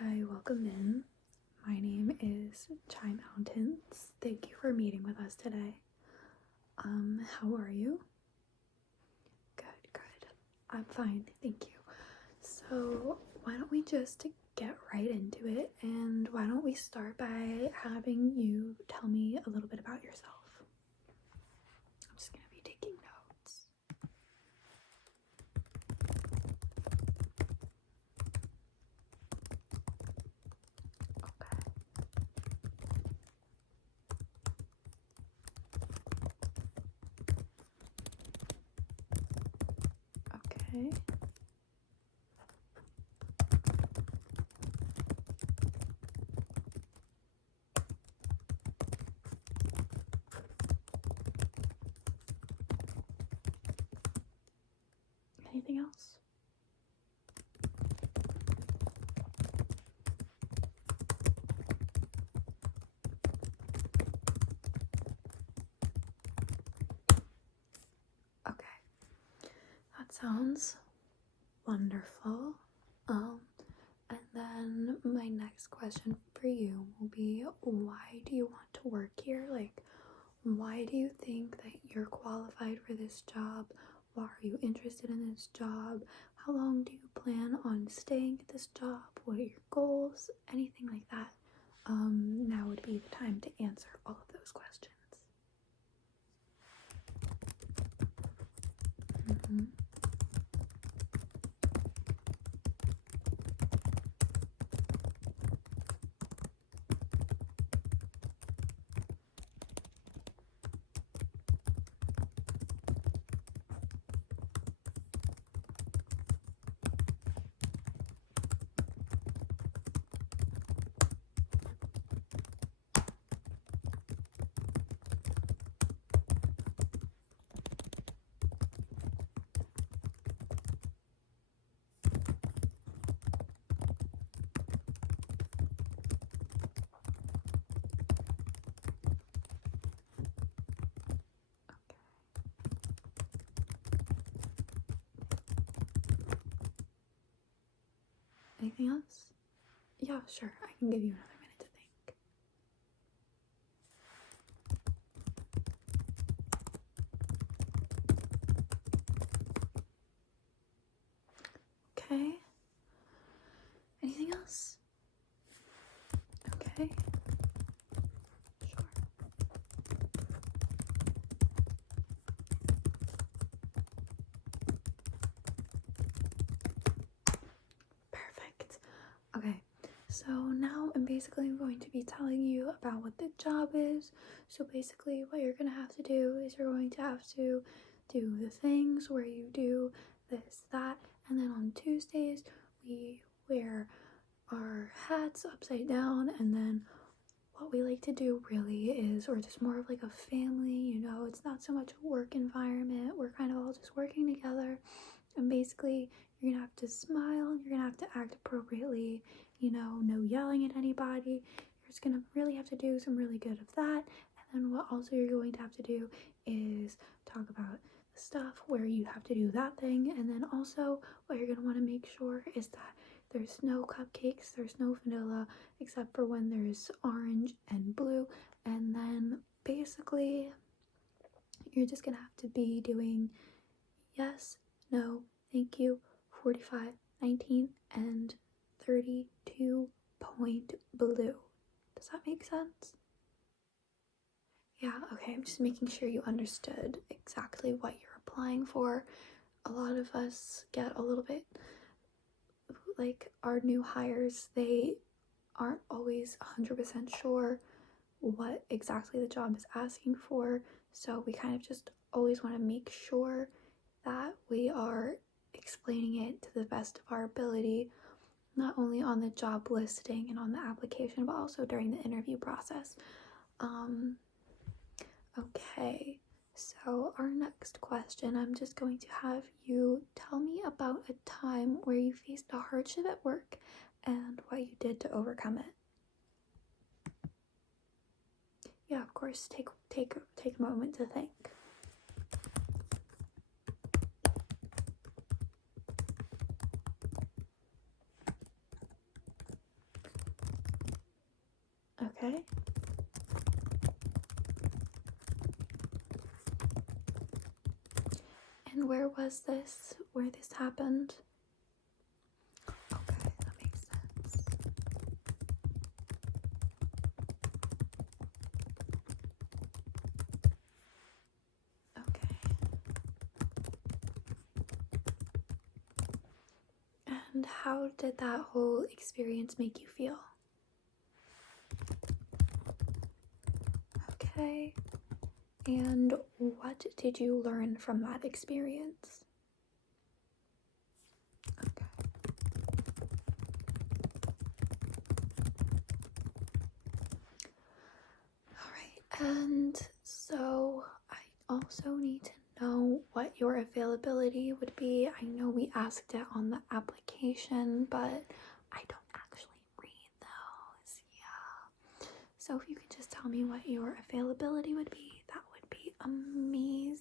Hi, welcome in. My name is Chai Mountains. Thank you for meeting with us today. How are you? Good. I'm fine, thank you. So, why don't we just get right into it, and why don't we start by having you tell me a little bit about yourself? I'm just gonna be taking notes. Okay. Anything else? Okay. That sounds wonderful. And then my next question for you will be, why do you want to work here? Like, why do you think that you're qualified for this job? Why are you interested in this job? How long do you plan on staying at this job? What are your goals? Anything like that. Now would be the time to answer all of those questions. Mm-hmm. Anything else? Yeah, sure. I can give you another minute to think. Okay. Anything else? Okay. Sure. Perfect. Okay. So now I'm basically going to be telling you about what the job is. So basically what you're going to have to do is you're going to have to do the things where you do this, that, and then on Tuesdays we wear our hats upside down, and then what we like to do really is we're just more of like a family, it's not so much a work environment. We're kind of all just working together, and basically you're gonna have to smile, you're gonna have to act appropriately, no yelling at anybody. You're just gonna really have to do some really good of that. And then what also you're going to have to do is talk about the stuff where you have to do that thing. And then also what you're gonna want to make sure is that there's no cupcakes, there's no vanilla, except for when there's orange and blue. And then basically you're just gonna have to be doing yes, no, thank you, 45, 19, and 32 point blue. Does that make sense? Yeah, okay, I'm just making sure you understood exactly what you're applying for. A lot of us get a little bit like our new hires, they aren't always 100% sure what exactly the job is asking for, so we kind of just always want to make sure that we are explaining it to the best of our ability, not only on the job listing and on the application, but also during the interview process. Okay, so our next question, I'm just going to have you tell me about a time where you faced a hardship at work and what you did to overcome it. Yeah, of course, take a moment to think. Okay. And where was this? Where this happened? Okay, that makes sense. Okay. And how did that whole experience make you feel? Okay. And what did you learn from that experience? Okay. All right. And so I also need to know what your availability would be. I know we asked it on the application, but I don't actually read those. Yeah. So if you could just tell me what your availability would be, that would be amazing.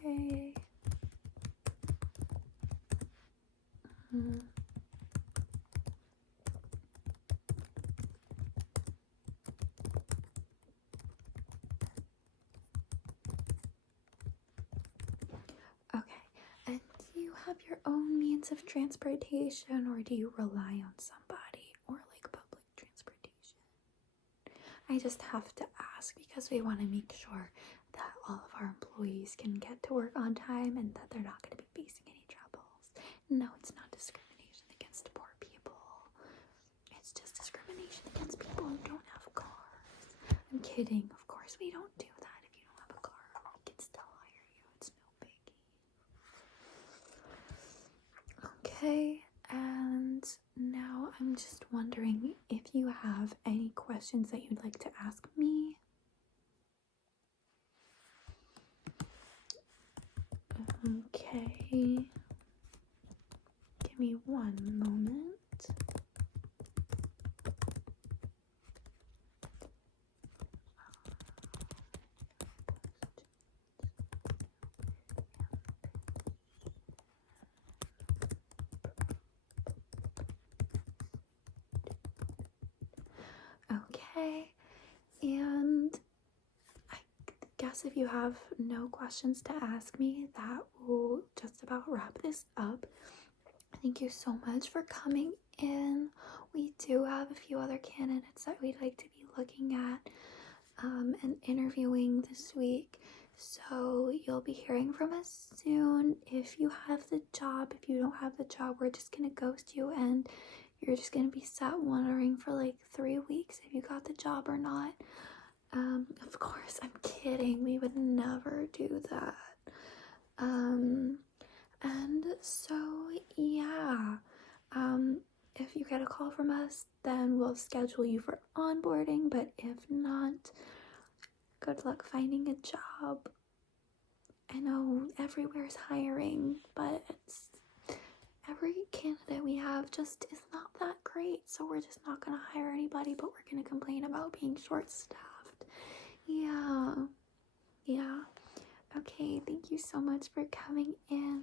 Okay. Mm. Okay. And do you have your own means of transportation, or do you rely on somebody or like public transportation? I just have to ask because we want to make sure that all of our employees can get to work on time and that they're not going to be facing any troubles. No, it's not discrimination against poor people. It's just discrimination against people who don't have cars. I'm kidding. Of course, we don't do that. If you don't have a car, we can still hire you. It's no biggie. Okay, and now I'm just wondering if you have any questions that you'd like to ask me. Okay, give me one moment. Okay, and I guess if you have no questions to ask me, that will just about wrap this up. Thank you so much for coming in. We do have a few other candidates that we'd like to be looking at and interviewing this week. So you'll be hearing from us soon. If you have the job, if you don't have the job, we're just gonna ghost you and you're just gonna be sat wondering for like 3 weeks if you got the job or not. Of course, I'm kidding. We would never do that. And so yeah, if you get a call from us, then we'll schedule you for onboarding, but if not, good luck finding a job. I know everywhere's hiring, but every candidate we have just is not that great, so we're just not gonna hire anybody, but we're gonna complain about being short-staffed. Yeah. Okay, thank you so much for coming in.